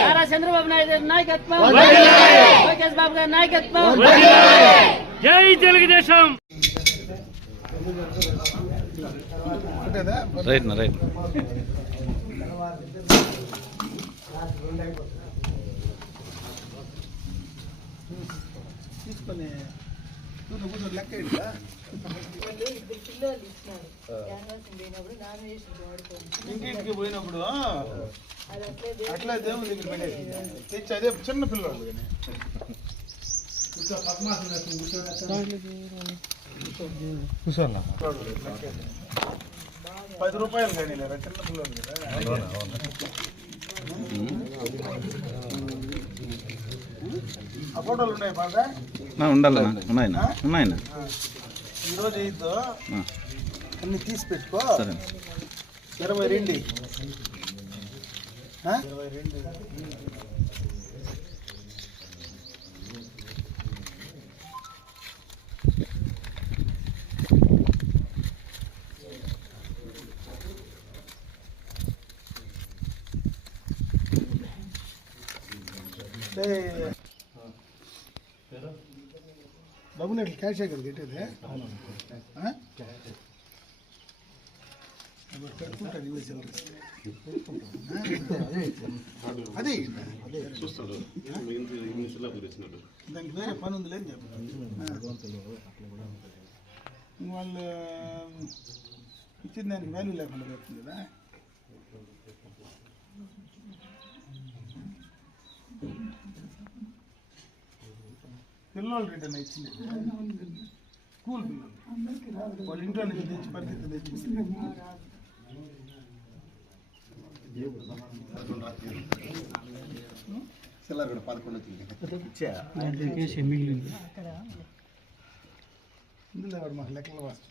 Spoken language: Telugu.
నారా చంద్రబాబు నాయుడు గారి నాయకత్వం! లోకేష్ బాబు గారి నాయకత్వం! జై తెలుగుదేశం! రైట్ నా రైట్. తీసుకొని ఇంటింటికి పోయినప్పుడు అట్లా దేవుని దగ్గర పెట్టేసి? తెచ్చి అదే చిన్న పిల్లలు కానీ. కూర్చో, పద్మాసనం వేసుకొని కూర్చోరా. పది రూపాయలు కానీ చిన్న పిల్లలు కదా. ఉండాలన్నా. ఉన్నాయన్నా. ఉన్నాయన్నా. ఈరోజు ఇద్దు అన్ని తీసి పెట్టుకో. ఇరవై రెండు. ఆ? ఇరవై రెండు బాబు నాకు క్యాష్ కదా కట్టేది ఆ? అప్పుడు కట్టుకుంటాడు ఇవే చిల్లర. అదే దానికి వేరే పని ఉంది లేని చెప్పారు వాళ్ళు ఇచ్చిన దానికి వాల్యూ లేకుండా పెడుతుంది కదా పిల్లలు రిటర్న్ ఇచ్చింది స్కూల్ పిల్లలు వాళ్ళ ఇంట్లో నుంచి తెచ్చి పరిస్థితి తెచ్చి ఇందులో వాడు మాకు లెక్కలు వాస్తు